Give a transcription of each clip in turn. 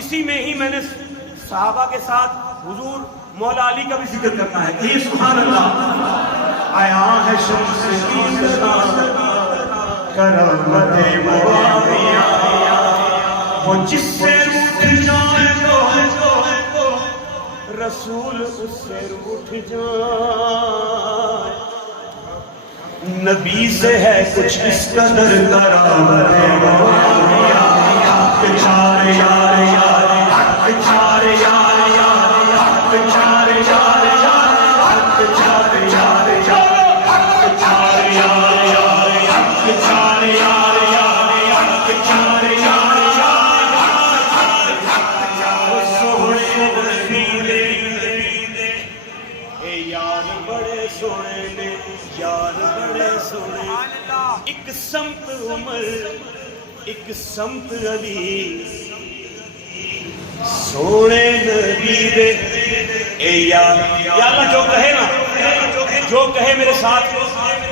اسی میں ہی میں نے صحابہ کے ساتھ حضور مولا علی کا بھی ذکر کرنا ہے کہ سبحان اللہ آیا ہے شمس کرامت معاویہ وہ جس سے روٹھ جائے تو رسول اس سے روٹھ جائے نبی سے ہے کچھ اس قدر کرامت معاویہ چار یار یار حق چار یار یار حق چار یار یار حق چار یار یار حق چار یار یار حق چار یار یار حق چار یار یار سونے نبی دے اے یار بڑے سونے نے یار بڑے سونے ایک سمت عمر ایک سمت علی سونے نبی دے اے یا اللہ جو کہے نا جو کہے میرے ساتھ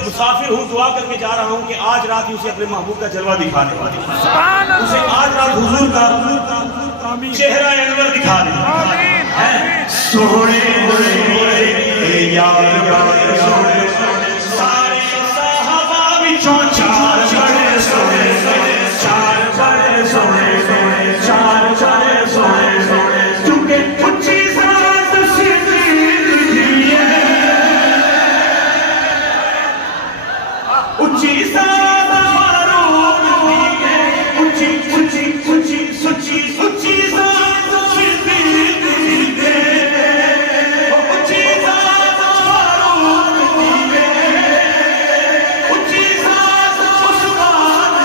مسافر ہوں دعا کر کے جا رہا ہوں کہ آج رات ہی اسے اپنے محبوب کا جلوہ دکھانے اسے آج رات حضور کا چہرہ انور دکھانے سونے اے یا سارے صحابہ بھی چار بڑے سونے چار بڑے سونے چار بڑے سونے کیونکہ اونچی ذات صدیق ہے اونچی ذات فاروق ہے اونچی اونچی اونچی سچی اونچی ذات صدیق ہے اونچی ذات فاروق ہے اونچی ذات عثمان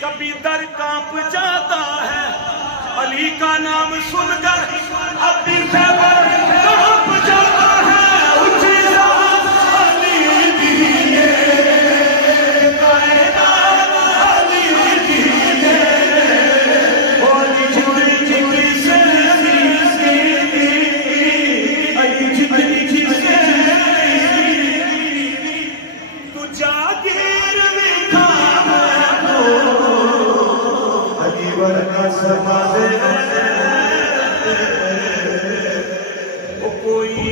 کبھی در کانپ جاتا ہے علی کا نام سن کر اب بھی خیبر کانپ جاتا ہے اونچی ذات علی کی ہے کائنات علی کی ہے علی جتنی سے علی جتنی سے تو جاگیر میں کام ورنہ سمانے کوئی